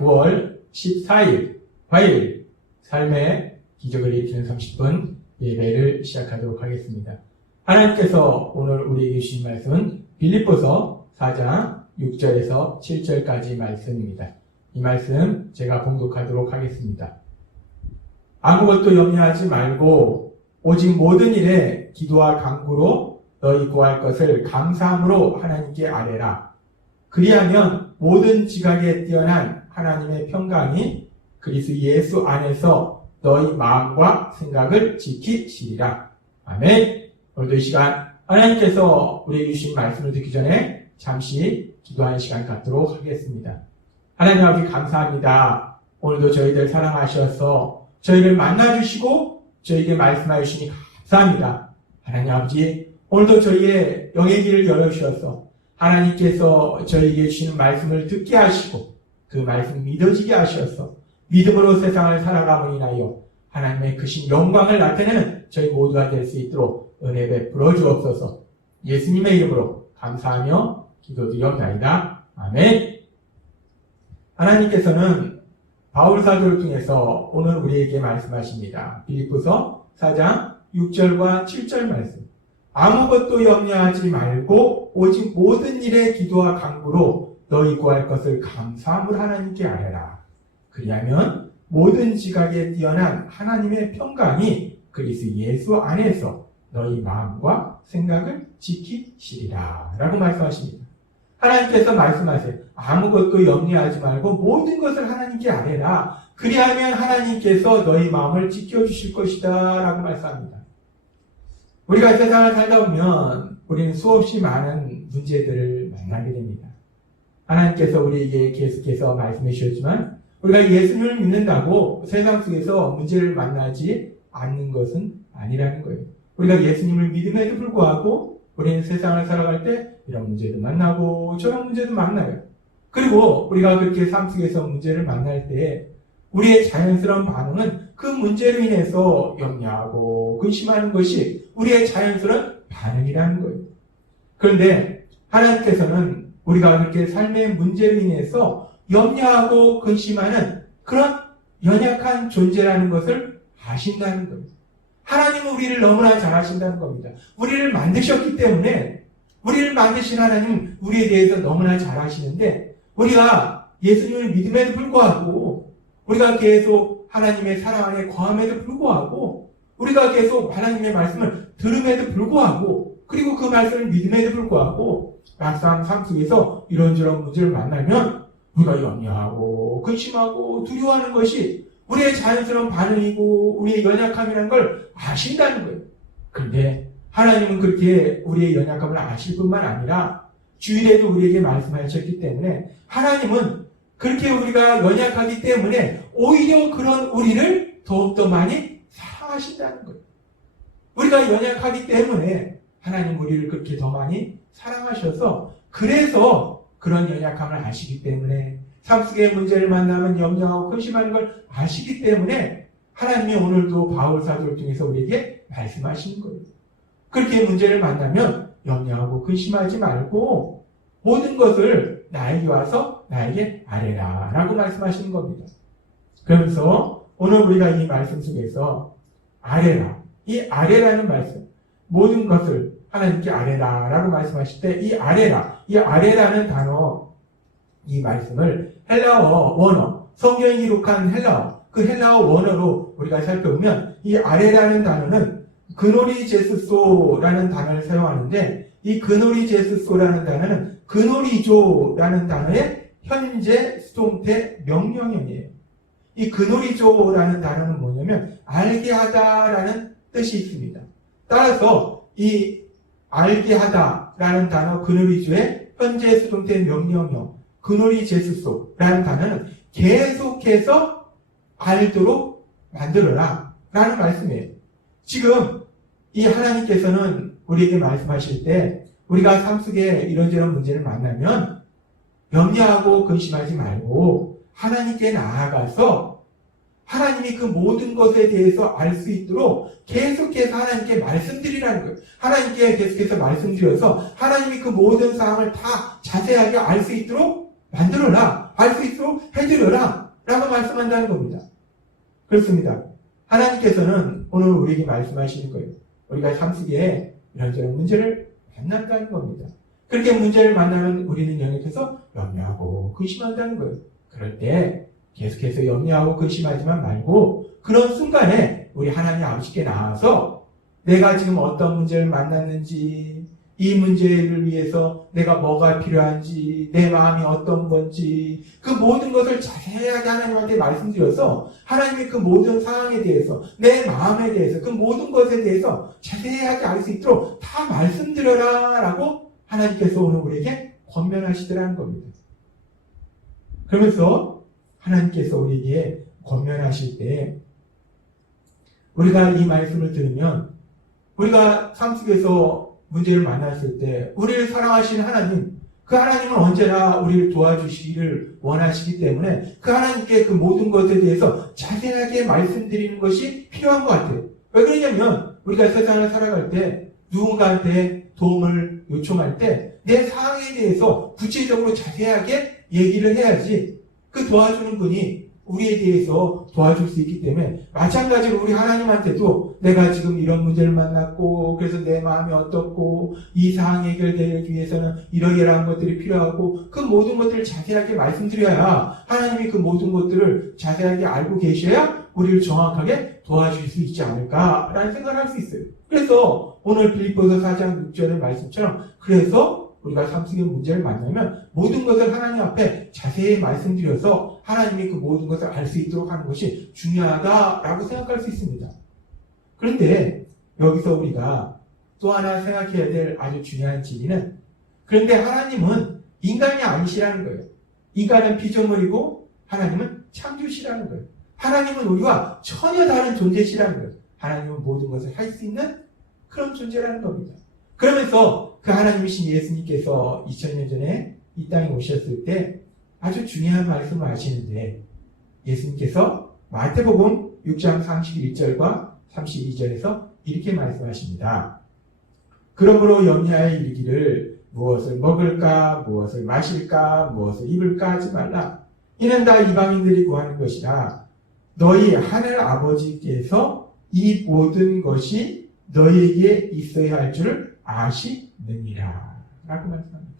9월 14일 화요일 삶의 기적을 일으키는 30분 예배를 시작하도록 하겠습니다. 하나님께서 오늘 우리에게 주신 말씀은 빌립보서 4장 6절에서 7절까지 말씀입니다. 이 말씀 제가 봉독하도록 하겠습니다. 아무것도 염려하지 말고 오직 모든 일에 기도와 간구로 너희 구할 것을 감사함으로 하나님께 아뢰라. 그리하면 모든 지각에 뛰어난 하나님의 평강이 그리스도 예수 안에서 너희 마음과 생각을 지키시리라. 아멘. 오늘도 이 시간 하나님께서 우리에게 주신 말씀을 듣기 전에 잠시 기도하는 시간 갖도록 하겠습니다. 하나님 아버지 감사합니다. 오늘도 저희들 사랑하셔서 저희를 만나주시고 저희에게 말씀하여 주시니 감사합니다. 하나님 아버지 오늘도 저희의 영의 길을 열어주셔서 하나님께서 저희에게 주시는 말씀을 듣게 하시고 그 말씀 믿어지게 하셔서 믿음으로 세상을 살아감을 인하여 하나님의 크신 영광을 나타내는 저희 모두가 될 수 있도록 은혜 베풀어 주옵소서. 예수님의 이름으로 감사하며 기도드리옵나이다. 아멘. 하나님께서는 바울 사도를 통해서 오늘 우리에게 말씀하십니다. 빌립보서 4장 6절과 7절 말씀. 아무것도 염려하지 말고 오직 모든 일에 기도와 간구로 너희 구할 것을 감사함으로 하나님께 아뢰라. 그리하면 모든 지각에 뛰어난 하나님의 평강이 그리스도 예수 안에서 너희 마음과 생각을 지키시리라 라고 말씀하십니다. 하나님께서 말씀하세요. 아무것도 염려하지 말고 모든 것을 하나님께 아뢰라. 그리하면 하나님께서 너희 마음을 지켜주실 것이다 라고 말씀합니다. 우리가 세상을 살다 보면 우리는 수없이 많은 문제들을 만나게 됩니다. 하나님께서 우리에게 계속해서 말씀해 주셨지만 우리가 예수님을 믿는다고 세상 속에서 문제를 만나지 않는 것은 아니라는 거예요. 우리가 예수님을 믿음에도 불구하고 우리는 세상을 살아갈 때 이런 문제도 만나고 저런 문제도 만나요. 그리고 우리가 그렇게 삶 속에서 문제를 만날 때 우리의 자연스러운 반응은 그 문제로 인해서 염려하고 근심하는 것이 우리의 자연스러운 반응이라는 거예요. 그런데 하나님께서는 우리가 그렇게 삶의 문제로 인해서 염려하고 근심하는 그런 연약한 존재라는 것을 아신다는 거예요. 하나님은 우리를 너무나 잘 아신다는 겁니다. 우리를 만드셨기 때문에 우리를 만드신 하나님은 우리에 대해서 너무나 잘 아시는데 우리가 예수님을 믿음에도 불구하고 우리가 계속 하나님의 사랑 안에 거함에도 불구하고 우리가 계속 하나님의 말씀을 들음에도 불구하고 그리고 그 말씀을 믿음에도 불구하고 막상 삶 속에서 이런저런 문제를 만나면 우리가 염려하고 근심하고 두려워하는 것이 우리의 자연스러운 반응이고 우리의 연약함이라는 걸 아신다는 거예요. 그런데 하나님은 그렇게 우리의 연약함을 아실 뿐만 아니라 주일에도 우리에게 말씀하셨기 때문에 하나님은 그렇게 우리가 연약하기 때문에 오히려 그런 우리를 더욱더 많이 사랑하신다는 거예요. 우리가 연약하기 때문에 하나님 우리를 그렇게 더 많이 사랑하셔서 그래서 그런 연약함을 아시기 때문에 삶 속의 문제를 만나면 염려하고 근심하는 걸 아시기 때문에 하나님이 오늘도 바울 사도를 통해서 우리에게 말씀하시는 거예요. 그렇게 문제를 만나면 염려하고 근심하지 말고 모든 것을 나에게 와서 나에게 아뢰라 라고 말씀하시는 겁니다. 그러면서 오늘 우리가 이 말씀 속에서 아뢰라, 이 아뢰라는 말씀, 모든 것을 하나님께 아뢰라 라고 말씀하실 때 이 아뢰라, 이 아뢰라는 단어, 이 말씀을 헬라어 원어, 성경이 기록한 헬라어, 그 헬라어 원어로 우리가 살펴보면 이 아뢰라는 단어는 그노리 제스소라는 단어를 사용하는데 이 그노리 제스소라는 단어는 그노리조라는 단어의 현재 수동태 명령형이에요. 이 그노리조라는 단어는 뭐냐면 알게 하다라는 뜻이 있습니다. 따라서 이 알게 하다라는 단어 그노리조의 현재 수동태 명령형 그노리 제스소라는 단어는 계속해서 알도록 만들어라 라는 말씀이에요. 지금 이 하나님께서는 우리에게 말씀하실 때 우리가 삶 속에 이런저런 문제를 만나면 염려하고 근심하지 말고 하나님께 나아가서 하나님이 그 모든 것에 대해서 알 수 있도록 계속해서 하나님께 말씀드리라는 거예요. 하나님께 계속해서 말씀드려서 하나님이 그 모든 사항을 다 자세하게 알 수 있도록 만들어라. 알 수 있도록 해드려라 라고 말씀한다는 겁니다. 그렇습니다. 하나님께서는 오늘 우리에게 말씀하시는 거예요. 우리가 삶 속에 이런저런 문제를 만난다는 겁니다. 그렇게 문제를 만나면 우리는 영역에서 염려하고 근심한다는 거예요. 그럴 때 계속해서 염려하고 근심하지만 말고 그런 순간에 우리 하나님 아버지께 나와서 내가 지금 어떤 문제를 만났는지, 이 문제를 위해서 내가 뭐가 필요한지, 내 마음이 어떤 건지, 그 모든 것을 자세하게 하나님한테 말씀드려서 하나님의 그 모든 상황에 대해서, 내 마음에 대해서, 그 모든 것에 대해서 자세하게 알 수 있도록 다 말씀드려라 라고 하나님께서 오늘 우리에게 권면하시더라는 겁니다. 그러면서 하나님께서 우리에게 권면하실 때 우리가 이 말씀을 들으면 우리가 삶 속에서 문제를 만났을 때 우리를 사랑하시는 하나님, 그 하나님은 언제나 우리를 도와주시기를 원하시기 때문에 그 하나님께 그 모든 것에 대해서 자세하게 말씀드리는 것이 필요한 것 같아요. 왜 그러냐면 우리가 세상을 살아갈 때 누군가한테 도움을 요청할 때 내 상황에 대해서 구체적으로 자세하게 얘기를 해야지 그 도와주는 분이 우리에 대해서 도와줄 수 있기 때문에 마찬가지로 우리 하나님한테도 내가 지금 이런 문제를 만났고 그래서 내 마음이 어떻고 이 상황 해결되기 위해서는 이러이러한 것들이 필요하고 그 모든 것들을 자세하게 말씀드려야 하나님이 그 모든 것들을 자세하게 알고 계셔야 우리를 정확하게 도와줄 수 있지 않을까라는 생각을 할 수 있어요. 그래서 오늘 빌립보서 4장 6절의 말씀처럼 그래서 우리가 삶 속의 문제를 만나면 모든 것을 하나님 앞에 자세히 말씀드려서 하나님이 그 모든 것을 알 수 있도록 하는 것이 중요하다라고 생각할 수 있습니다. 그런데 여기서 우리가 또 하나 생각해야 될 아주 중요한 진리는 그런데 하나님은 인간이 아니시라는 거예요. 인간은 피조물이고 하나님은 창조시라는 거예요. 하나님은 우리와 전혀 다른 존재시라는 거예요. 하나님은 모든 것을 할 수 있는 그런 존재라는 겁니다. 그러면서 그 하나님이신 예수님께서 2000년 전에 이 땅에 오셨을 때 아주 중요한 말씀을 하시는데 예수님께서 마태복음 6장 31절과 32절에서 이렇게 말씀하십니다. 그러므로 염려하여 이르기를 무엇을 먹을까 무엇을 마실까 무엇을 입을까 하지 말라. 이는 다 이방인들이 구하는 것이라. 너희 하늘 아버지께서 이 모든 것이 너희에게 있어야 할 줄을 아시느니라 라고 말씀합니다.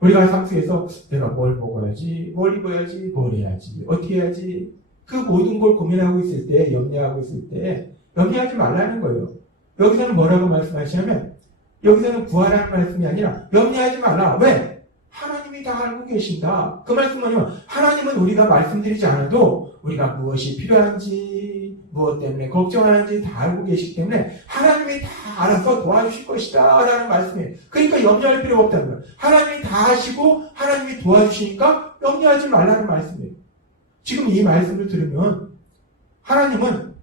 우리가 삶 속에서 내가 뭘 먹어야지, 뭘 입어야지, 뭘 해야지, 어떻게 해야지 그 모든 걸 고민하고 있을 때, 염려하고 있을 때 염려하지 말라는 거예요. 여기서는 뭐라고 말씀하시냐면 여기서는 구하라는 말씀이 아니라 염려하지 말라. 왜? 하나님이 다 알고 계신다. 그 말씀은 뭐냐면 하나님은 우리가 말씀드리지 않아도 우리가 무엇이 필요한지 무엇 때문에 걱정하는지 다 알고 계시기 때문에 하나님이 다 알아서 도와주실 것이다 라는 말씀이에요. 그러니까 염려할 필요가 없다는 거예요. 하나님이 다 아시고 하나님이 도와주시니까 염려하지 말라는 말씀이에요. 지금 이 말씀을 들으면 하나님은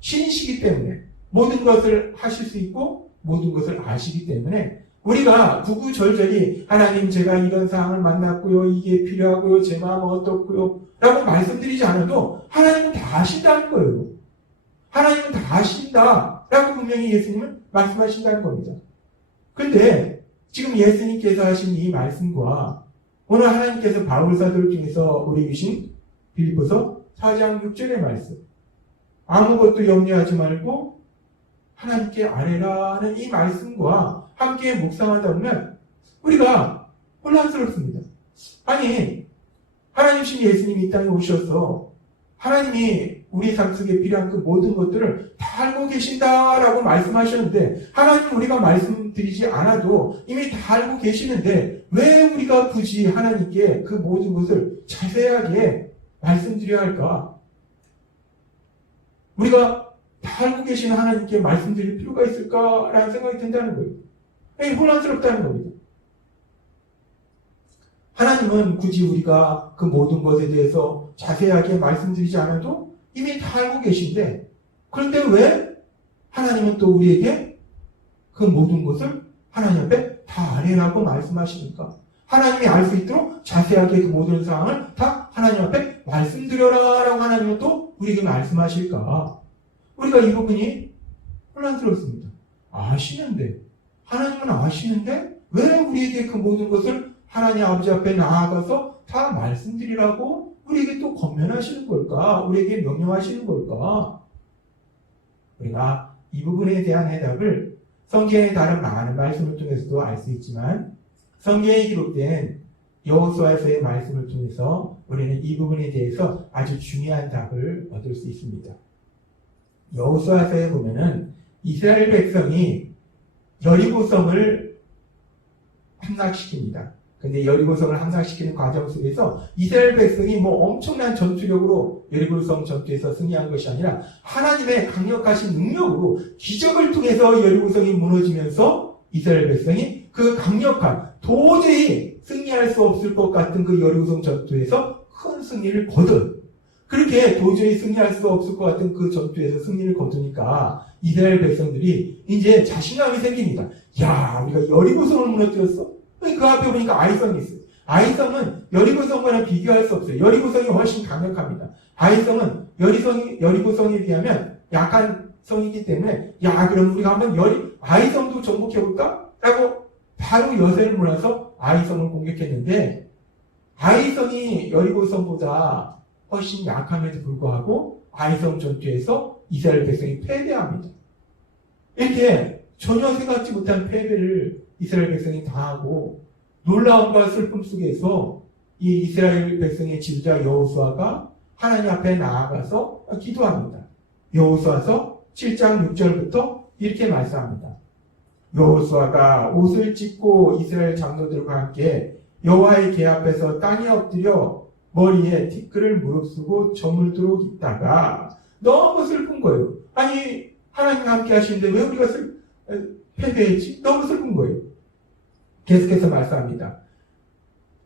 신이시기 때문에 모든 것을 하실 수 있고 모든 것을 아시기 때문에 우리가 구구절절히 하나님 제가 이런 상황을 만났고요. 이게 필요하고요. 제 마음은 어떻고요. 라고 말씀드리지 않아도 하나님은 다 아신다는 거예요. 하나님은 다 아신다. 라고 분명히 예수님은 말씀하신다는 겁니다. 그런데 지금 예수님께서 하신 이 말씀과 오늘 하나님께서 바울 사도를 통해서 우리 주신 빌립보서 4장 6절의 말씀 아무것도 염려하지 말고 하나님께 아뢰라는 이 말씀과 함께 묵상하다 보면 우리가 혼란스럽습니다. 아니 하나님이신 예수님이 이 땅에 오셔서 하나님이 우리 삶 속에 필요한 그 모든 것들을 다 알고 계신다라고 말씀하셨는데 하나님 우리가 말씀드리지 않아도 이미 다 알고 계시는데 왜 우리가 굳이 하나님께 그 모든 것을 자세하게 말씀드려야 할까? 우리가 다 알고 계시는 하나님께 말씀드릴 필요가 있을까라는 생각이 든다는 거예요. 혼란스럽다는 겁니다. 하나님은 굳이 우리가 그 모든 것에 대해서 자세하게 말씀드리지 않아도 이미 다 알고 계신데 그런데 왜 하나님은 또 우리에게 그 모든 것을 하나님 앞에 다 아뢰라고 말씀하시니까 하나님이 알 수 있도록 자세하게 그 모든 상황을 다 하나님 앞에 말씀드려라 라고 하나님은 또 우리에게 말씀하실까? 우리가 이 부분이 혼란스럽습니다. 아시는데 하나님은 아시는데 왜 우리에게 그 모든 것을 하나님 아버지 앞에 나아가서 다 말씀드리라고 우리에게 또 권면하시는 걸까? 우리에게 명령하시는 걸까? 우리가 이 부분에 대한 해답을 성경의 다른 많은 말씀을 통해서도 알 수 있지만 성경에 기록된 여호수아서의 말씀을 통해서 우리는 이 부분에 대해서 아주 중요한 답을 얻을 수 있습니다. 여호수아서에 보면은 이스라엘 백성이 여리고성을 함락시킵니다. 근데 여리고성을 함락시키는 과정 속에서 이스라엘 백성이 엄청난 전투력으로 여리고성 전투에서 승리한 것이 아니라 하나님의 강력하신 능력으로 기적을 통해서 여리고성이 무너지면서 이스라엘 백성이 그 강력한 도저히 승리할 수 없을 것 같은 그 여리고성 전투에서 큰 승리를 거둬요. 그렇게 도저히 승리할 수 없을 것 같은 그 전투에서 승리를 거두니까 이스라엘 백성들이 이제 자신감이 생깁니다. 야, 우리가 여리고성을 무너뜨렸어? 그 앞에 보니까 아이성이 있어요. 아이성은 여리고성과는 비교할 수 없어요. 여리고성이 훨씬 강력합니다. 아이성은 여리고성에 비하면 약한 성이기 때문에 그럼 우리가 한번 아이성도 정복해볼까? 라고 바로 여세를 몰아서 아이성을 공격했는데 아이성이 여리고성보다 훨씬 약함에도 불구하고 아이성 전투에서 이스라엘 백성이 패배합니다. 이렇게 전혀 생각지 못한 패배를 이스라엘 백성이 당하고 놀라움과 슬픔 속에서 이 이스라엘 백성의 지도자 여호수아가 하나님 앞에 나아가서 기도합니다. 여호수아서 7장 6절부터 이렇게 말씀합니다. 여호수아가 옷을 찢고 이스라엘 장로들과 함께 여호와의 궤 앞에서 땅에 엎드려 머리에 티끌을 무릅쓰고 저물도록 있다가 너무 슬픈 거예요. 아니 하나님과 함께 하시는데 왜 우리가 패배했지? 너무 슬픈 거예요. 계속해서 말씀합니다.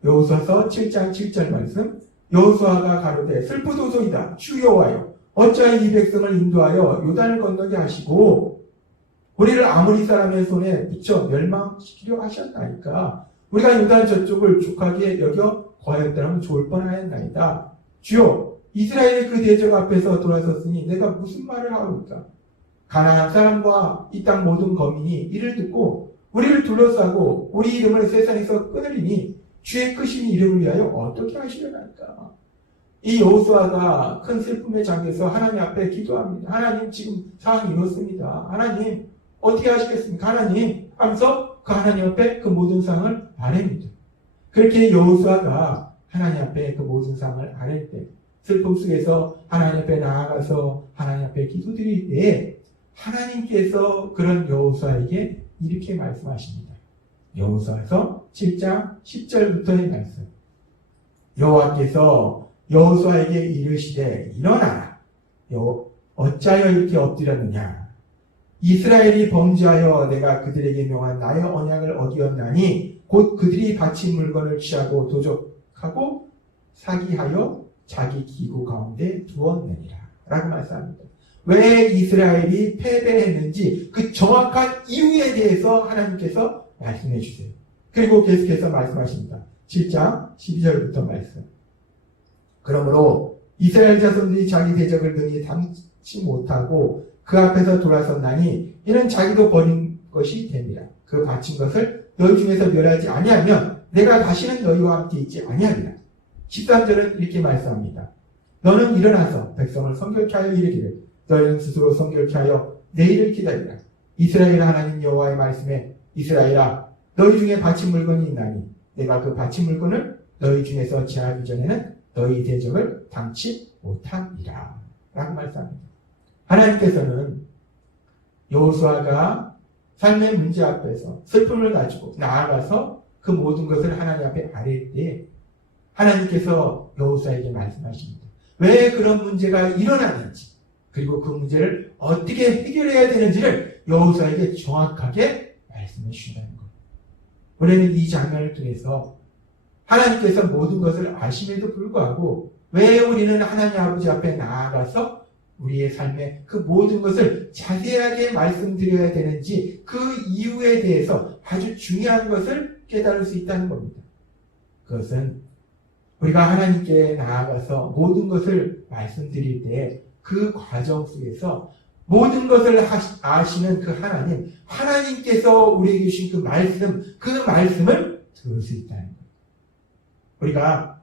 여호수아서 7장 7절 말씀. 여호수아가 가로되 슬프도소이다. 주 여호와여 어찌하여 이 백성을 인도하여 요단을 건너게 하시고 우리를 아모리 사람의 손에 붙여 멸망시키려 하셨나이까. 우리가 요단 저쪽을 족하게 여겨 거하였더라면 좋을 뻔하였나이다. 주여 이스라엘의 그 대적 앞에서 돌아섰으니 내가 무슨 말을 하오리까. 가나안 사람과 이 땅 모든 거민이 이를 듣고 우리를 둘러싸고 우리 이름을 세상에서 끊으리니 주의 크신 이름을 위하여 어떻게 하시려나이까. 이 여호수아가 큰 슬픔에 잠겨서 하나님 앞에 기도합니다. 하나님 지금 상황이 이렇습니다. 하나님 어떻게 하시겠습니까? 하나님 하면서 그 하나님 앞에 그 모든 상황을 아뢰입니다. 그렇게 여호수아가 하나님 앞에 그 모든 상황을 아뢰일 때 슬픔 속에서 하나님 앞에 나아가서 하나님 앞에 기도드릴 때에 하나님께서 그런 여호수아에게 이렇게 말씀하십니다. 여호수아서 7장 10절부터의 말씀. 여호와께서 여호수아에게 이르시되 일어나라. 어찌하여 이렇게 엎드렸느냐. 이스라엘이 범죄하여 내가 그들에게 명한 나의 언약을 어기었나니 곧 그들이 바친 물건을 취하고 도적하고 사기하여 자기 기구 가운데 두었느니라. 라고 말씀합니다. 왜 이스라엘이 패배했는지 그 정확한 이유에 대해서 하나님께서 말씀해 주세요. 그리고 계속해서 말씀하십니다. 7장 12절부터 말씀. 그러므로 이스라엘 자손들이 자기 대적을 능히 담지 못하고 그 앞에서 돌아섰나니 이는 자기도 버린 것이 됩니다. 그 바친 것을 너희 중에서 멸하지 아니하면 내가 다시는 너희와 함께 있지 아니하리라. 13절은 이렇게 말씀합니다. 너는 일어나서 백성을 성결케 하여 이르기를 너희는 스스로 성결케 하여 내일을 기다리라. 이스라엘 하나님 여호와의 말씀에 이스라엘아 너희 중에 바친 물건이 있나니 내가 그 바친 물건을 너희 중에서 제하기 전에는 너희 대적을 당치 못하리라. 라고 말씀합니다. 하나님께서는 여호수아가 삶의 문제 앞에서 슬픔을 가지고 나아가서 그 모든 것을 하나님 앞에 아뢰일 때 하나님께서 여호수아에게 말씀하십니다. 왜 그런 문제가 일어나는지 그리고 그 문제를 어떻게 해결해야 되는지를 여호수아에게 정확하게 말씀해 주신다는 것. 우리는 이 장면을 통해서 하나님께서 모든 것을 아심에도 불구하고 왜 우리는 하나님 아버지 앞에 나아가서 우리의 삶의 그 모든 것을 자세하게 말씀드려야 되는지 그 이유에 대해서 아주 중요한 것을 깨달을 수 있다는 겁니다. 그것은 우리가 하나님께 나아가서 모든 것을 말씀드릴 때 그 과정 속에서 모든 것을 아시는 그 하나님께서 우리에게 주신 그 말씀을 들을 수 있다는 거예요. 우리가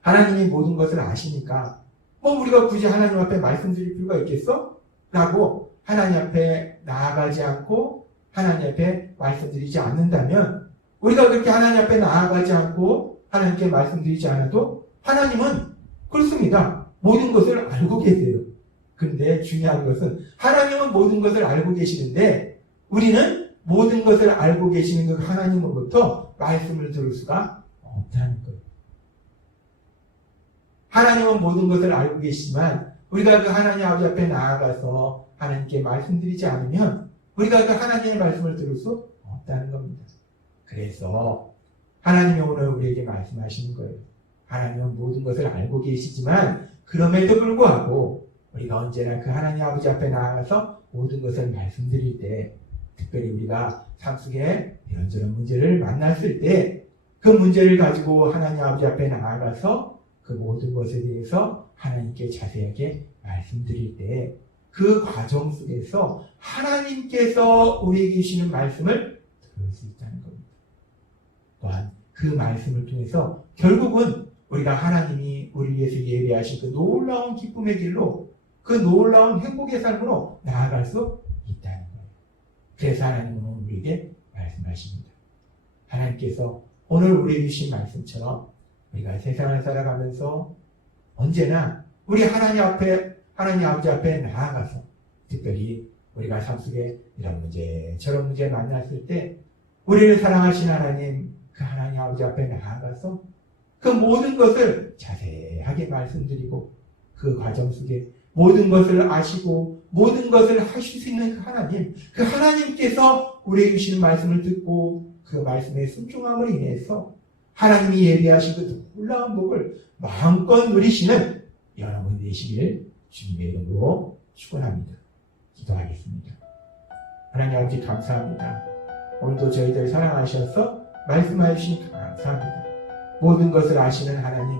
하나님이 모든 것을 아시니까 우리가 굳이 하나님 앞에 말씀드릴 필요가 있겠어? 라고 하나님 앞에 나아가지 않고 하나님 앞에 말씀드리지 않는다면, 우리가 그렇게 하나님 앞에 나아가지 않고 하나님께 말씀드리지 않아도 하나님은 그렇습니다. 모든 것을 알고 계세요. 그런데 중요한 것은 하나님은 모든 것을 알고 계시는데 우리는 모든 것을 알고 계시는 그 하나님으로부터 말씀을 들을 수가 없다는 거예요. 하나님은 모든 것을 알고 계시지만 우리가 그 하나님 아버지 앞에 나아가서 하나님께 말씀드리지 않으면 우리가 그 하나님의 말씀을 들을 수 없다는 겁니다. 그래서 하나님이 오늘 우리에게 말씀하시는 거예요. 하나님은 모든 것을 알고 계시지만 그럼에도 불구하고 우리가 언제나 그 하나님 아버지 앞에 나아가서 모든 것을 말씀드릴 때, 특별히 우리가 삶 속에 이런저런 문제를 만났을 때 그 문제를 가지고 하나님 아버지 앞에 나아가서 그 모든 것에 대해서 하나님께 자세하게 말씀드릴 때 그 과정 속에서 하나님께서 우리에게 주시는 말씀을 들을 수 있다는 겁니다. 또한 그 말씀을 통해서 결국은 우리가 하나님이 우리 위해서 예배하신 그 놀라운 기쁨의 길로, 그 놀라운 행복의 삶으로 나아갈 수 있다는 거예요. 그래서 하나님은 우리에게 말씀하십니다. 하나님께서 오늘 우리에게 주신 말씀처럼 우리가 세상을 살아가면서 언제나 우리 하나님 아버지 앞에 나아가서, 특별히 우리가 삶 속에 이런 문제 저런 문제 만났을 때 우리를 사랑하신 하나님, 그 하나님 아버지 앞에 나아가서 그 모든 것을 자세하게 말씀드리고 그 과정 속에 모든 것을 아시고 모든 것을 하실 수 있는 그 하나님께서 우리에게 주시는 말씀을 듣고 그 말씀에 순종함으로 인해서 하나님이 예비하신 그 놀라운 복을 마음껏 누리시는 여러분 되시기를 주님의 이름으로 축원합니다. 기도하겠습니다. 하나님 아버지 감사합니다. 오늘도 저희들 사랑하셔서 말씀해 주시니 감사합니다. 모든 것을 아시는 하나님,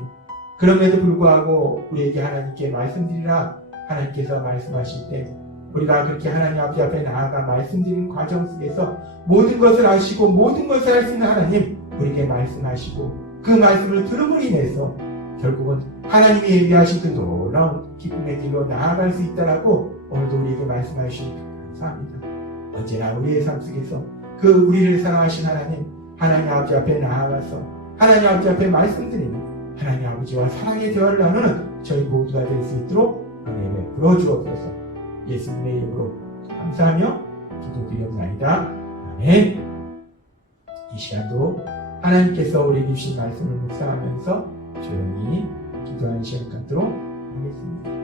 그럼에도 불구하고 우리에게 하나님께 말씀드리라 하나님께서 말씀하실 때 우리가 그렇게 하나님 아버지 앞에 나아가 말씀드리는 과정 속에서 모든 것을 아시고 모든 것을 할 수 있는 하나님, 우리에게 말씀하시고 그 말씀을 들음으로 인해서 결국은 하나님이 예비하신 그 놀라운 기쁨의 길로 나아갈 수 있다라고 오늘도 우리에게 말씀하시니 감사합니다. 언제나 우리의 삶 속에서 그 우리를 사랑하신 하나님 아버지 앞에 나아가서 하나님 아버지 앞에 말씀드리는 하나님 아버지와 사랑의 대화를 나누는 저희 모두가 될 수 있도록 은혜 베풀어 주옵소서. 예수님의 이름으로 감사하며 기도드리옵나이다. 아멘. 이 시간도 하나님께서 우리에게 주신 말씀을 묵상하면서 조용히 기도하는 시간 갖도록 하겠습니다.